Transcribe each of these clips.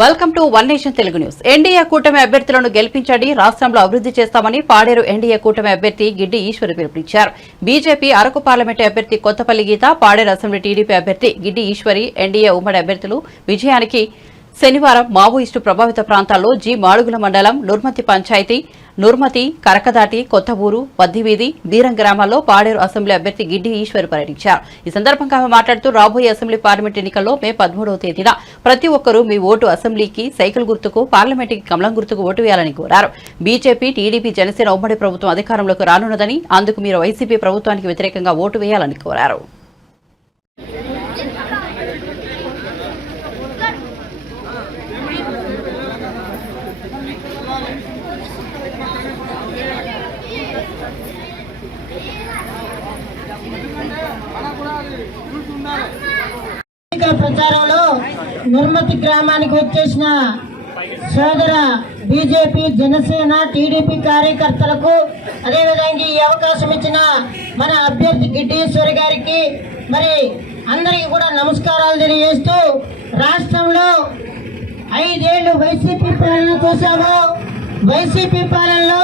Welcome to one nation Telugu news. NDA కూటమి అభ్యర్థులను గెలిపించండి రాష్ట్రంలో అభివృద్ధి చేస్తామని పాడేరు ఎన్డీఏ కూటమి అభ్యర్థి గిడ్డి ఈశ్వరి పిలుపునిచ్చారు. బీజేపీ అరకు పార్లమెంటు అభ్యర్థి కొత్తపల్లి గీత పాడేరు అసెంబ్లీ టీడీపీ అభ్యర్థి గిడ్డి ఈశ్వరి ఎన్డీఏ ఉమ్మడి అభ్యర్థులు విజయానికి శనివారం మావోయిస్టు ప్రభావిత ప్రాంతాల్లో జి మాడుగుల మండలం నుర్మతి పంచాయతీ నుర్మతి కరకదాటి కొత్తవూరు వద్దివీధి బీరం గ్రామాల్లో పాడేరు అసెంబ్లీ అభ్యర్థి గిడ్డి ఈశ్వర్ పర్యటించారు. ఈ సందర్భంగా ఆమె మాట్లాడుతూ రాబోయే అసెంబ్లీ పార్లమెంట్ ఎన్నికల్లో మే పదమూడవ తేదీన ప్రతి ఒక్కరూ మీ ఓటు అసెంబ్లీకి సైకిల్ గుర్తుకు పార్లమెంటుకి కమలం గుర్తుకు ఓటు వేయాలని కోరారు. బీజేపీ టీడీపీ జనసేన ఉమ్మడి ప్రభుత్వం అధికారంలోకి రానున్నదని అందుకు మీరు వైసీపీ ప్రభుత్వానికి వ్యతిరేకంగా ఓటు వేయాలని కోరారు. ఎన్నికల ప్రచారంలో నిర్మతి గ్రామానికి వచ్చేసిన సోదర బీజేపీ జనసేన టీడీపీ కార్యకర్తలకు అదేవిధంగా ఈ అవకాశం ఇచ్చిన మన అభ్యర్థి గిడ్డీశ్వరి గారికి మరి అందరికీ కూడా నమస్కారాలు తెలియజేస్తూ రాష్ట్రంలో ఐదేళ్ళు వైసీపీ పాలన చూసాము వైసీపీ పాలనలో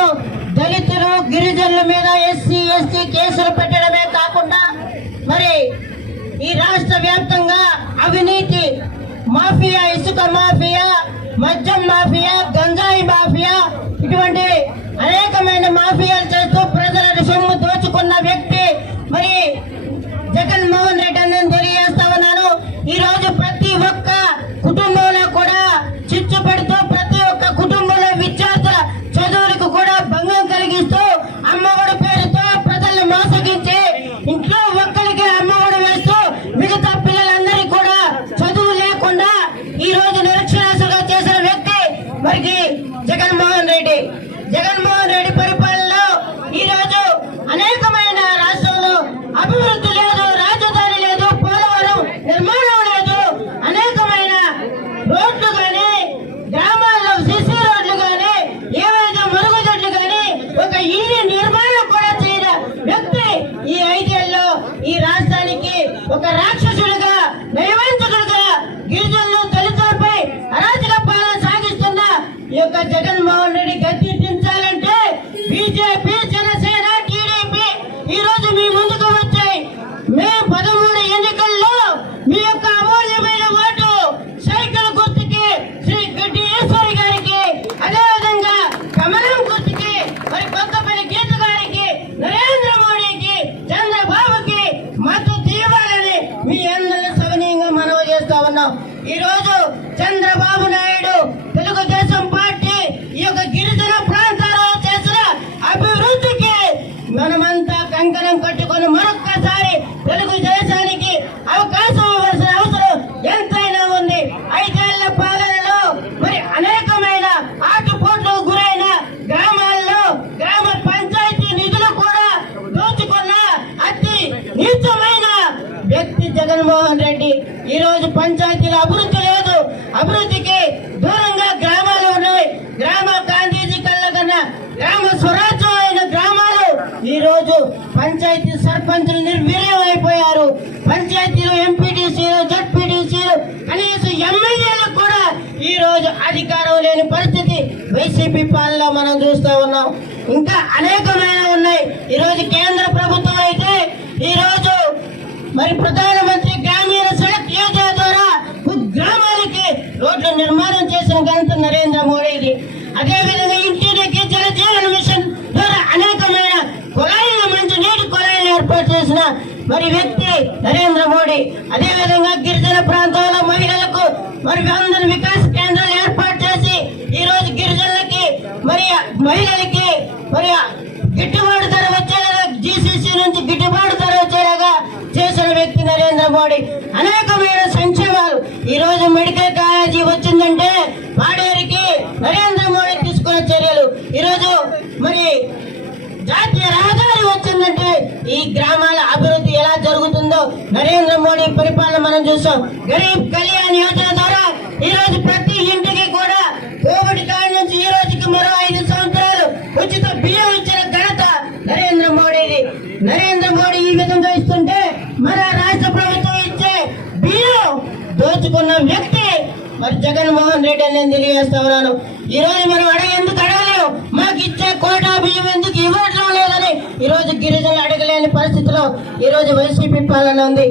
దళితులు గిరిజనుల మీద ఎస్సీ ఎస్టీ కేసులు పెట్టడమే కాకుండా మరి అవినీతి మాఫియా ఇసుక మాఫియా మద్యం మాఫియా గంజాయి మాఫియా ఇటువంటి అనేకమైన మాఫియాలు చేస్తూ ప్రజల సొమ్ము దోచుకున్న వ్యక్తి మరి జగన్మోహన్ ఒక రాక్షసుడిగా నయవంతుడుగా గిరిజనులు దళితులపై అరాచక పాలన సాగిస్తున్న ఈ యొక్క జగన్ అంతా కంకణం కట్టుకొని మరొక్కసారి తెలుగుదేశానికి అవకాశం ఇవ్వాల్సిన అవసరం ఎంతైనా ఉంది. ఐదేళ్ళ పాలనలో మరి అనేకమైన ఆటుపోట్లు గురైన గ్రామాల్లో గ్రామ పంచాయతీ నిధులు కూడా దోచుకున్న అతి నీచమైన వ్యక్తి జగన్మోహన్ రెడ్డి. ఈ రోజు పంచాయతీల అభివృద్ధి లేదు. అభివృద్ధికి దూరంగా గ్రామాలు ఉన్నాయి గ్రామ గాంధీజీ కళ్ళ కన్నా గ్రామ స్వరాజ్యం అయిన ఈరోజు పంచాయతీ సర్పంచులు నిర్వీర్యం అయిపోయారు పంచాయతీలు ఎంపీటీసీలు జడ్పీటీసీలు కనీసం ఎమ్మెల్యేలకు కూడా ఈరోజు అధికారం లేని పరిస్థితి వైసీపీ పాలనలో మనం చూస్తూ ఉన్నాం. ఇంకా అనేకమైన ఉన్నాయి. ఈరోజు కేంద్ర ప్రభుత్వం అయితే ఈరోజు మరి ప్రధానమంత్రి గ్రామీణ సడక్ యోజన ద్వారా గ్రామాలకి రోడ్లు నిర్మాణం చేసిన ఘనత నరేంద్ర మోడీది. అదేవిధంగా ఇంటికి చేసిన మరి వ్యక్తి నరేంద్ర మోడీ. అదేవిధంగా గిరిజన ప్రాంతాల మహిళలకు మరి అందరి వికాస్ కేంద్రాలు ఏర్పాటు చేసి ఈ రోజు గిరిజనులకి మరి మహిళలకి మరి గిట్టుబాటు ధర వచ్చేలాగా జీసీసీ నుంచి గిట్టుబాటు ధర వచ్చేలాగా చేసిన వ్యక్తి నరేంద్ర మోడీ. అనేకమైన సంక్షేమాలు ఈ రోజు మెడికల్ కాలేజీ వచ్చిందంటే వాడేరికి నరేంద్ర మోడీ తీసుకున్న చర్యలు. ఈరోజు మరి జాతీయ రహదారి వచ్చిందంటే ఈ గ్రామాల అభివృద్ధి ఎలా జరుగుతుందో నరేంద్ర మోడీ పరిపాలన మనం చూసాం. గరీబ్ కళ్యాణ్ యోజన ద్వారా ఈ రోజు ప్రతి ఇంటికి కూడా కోవిడ్ కాడి నుంచి ఈ రోజుకి మరో ఐదు సంవత్సరాలు ఉచిత బియ్యం ఇచ్చిన ఘనత నరేంద్ర మోడీది. నరేంద్ర మోడీ ఈ విధంగా ఇస్తుంటే మన రాష్ట్ర ప్రభుత్వం ఇచ్చే బియ్యం దోచుకున్న వ్యక్తి మరి జగన్మోహన్ రెడ్డి అని నేను తెలియజేస్తా ఉన్నాను. ఈ రోజు మనం అడగ ఈ రోజు వైసీపీ పాలన ఉంది.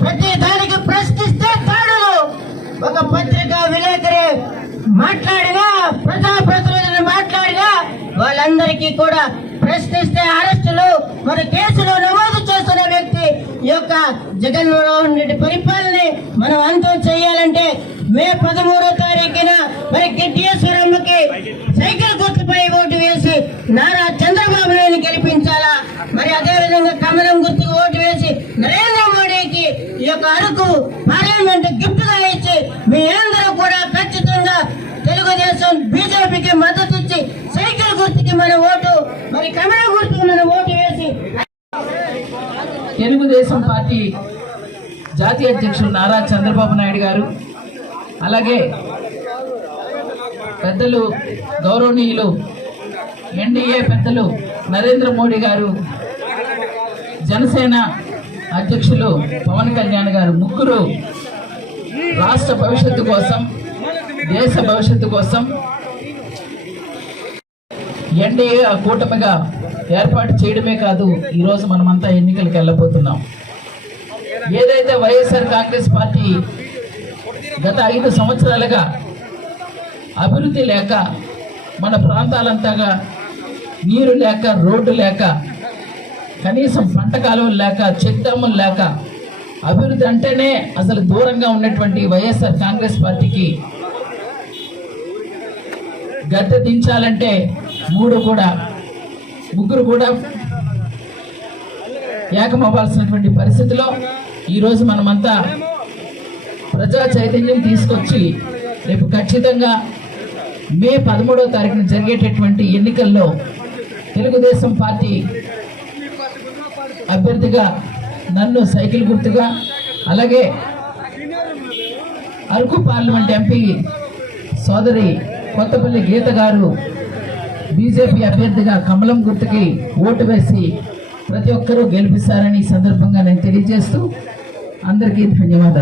ప్రతి దానికి ప్రశ్నిస్తే తాడులు ఒక పత్రిక విలేకరి మాట్లాడినా ప్రజాప్రతినిధులు మాట్లాడినా వాళ్ళందరికీ కూడా ప్రశ్నిస్తే అరెస్టులు మరి కేసులు నమోదు చేస్తున్న వ్యక్తి ఈ యొక్క జగన్మోహన్ రెడ్డి పరిపాలన మనం అంతం చేయాలంటే మే పదమూడో తారీఖున మరి గిడ్డేశ్వరమ్మకి సైకిల్ గుర్తుపై ఓటు వేసి నారా చంద్రబాబు నాయుడు గెలిపించాలా మరి అదే విధంగా కమలం గుర్తుకు ఓటు వేసి నరేంద్ర మోడీకి ఈ యొక్క అరకు పార్లమెంట్ గిఫ్ట్గా ఇచ్చి మీ అందరూ కూడా ఖచ్చితంగా తెలుగుదేశం గుర్తుకి మద్దతు ఇచ్చి సైకిల్ గుర్తుకి మన ఓటు మరి కమల గుర్తుకి మన ఓటు వేసి. తెలుగుదేశం పార్టీ జాతీయ అధ్యక్షులు నారా చంద్రబాబు నాయుడు గారు అలాగే పెద్దలు గౌరవనీయులు ఎన్డీఏ పెద్దలు నరేంద్ర మోడీ గారు జనసేన అధ్యక్షులు పవన్ కళ్యాణ్ గారు ముగ్గురు రాష్ట్ర భవిష్యత్తు కోసం దేశ భవిష్యత్తు కోసం ఎన్డీఏ ఆ కూటమిగా ఏర్పాటు చేయడమే కాదు ఈరోజు మనమంతా ఎన్నికలకు వెళ్ళబోతున్నాం. ఏదైతే వైఎస్ఆర్ కాంగ్రెస్ పార్టీ గత ఐదు సంవత్సరాలుగా అభివృద్ధి లేక మన ప్రాంతాలంతాగా నీరు లేక రోడ్డు లేక కనీసం పంట కాలువలు లేక చెక్ లేక అభివృద్ధి అంటేనే అసలు దూరంగా ఉన్నటువంటి వైఎస్ఆర్ కాంగ్రెస్ పార్టీకి గద్దె దించాలంటే మూడు కూడా ముగ్గురు కూడా ఏకమవ్వాల్సినటువంటి పరిస్థితిలో ఈరోజు మనమంతా ప్రజా చైతన్యం తీసుకొచ్చి రేపు ఖచ్చితంగా మే పదమూడవ తారీఖున జరిగేటటువంటి ఎన్నికల్లో తెలుగుదేశం పార్టీ అభ్యర్థిగా నన్ను సైకిల్ గుర్తుగా అలాగే అరకు పార్లమెంట్ ఎంపీ సోదరి కొత్తపల్లి గీత గారు బీజేపీ అభ్యర్థిగా కమలం గుర్తుకి ఓటు వేసి ప్రతి ఒక్కరూ గెలిపిస్తారని ఈ సందర్భంగా నేను తెలియజేస్తూ అందరికీ ధన్యవాదాలు.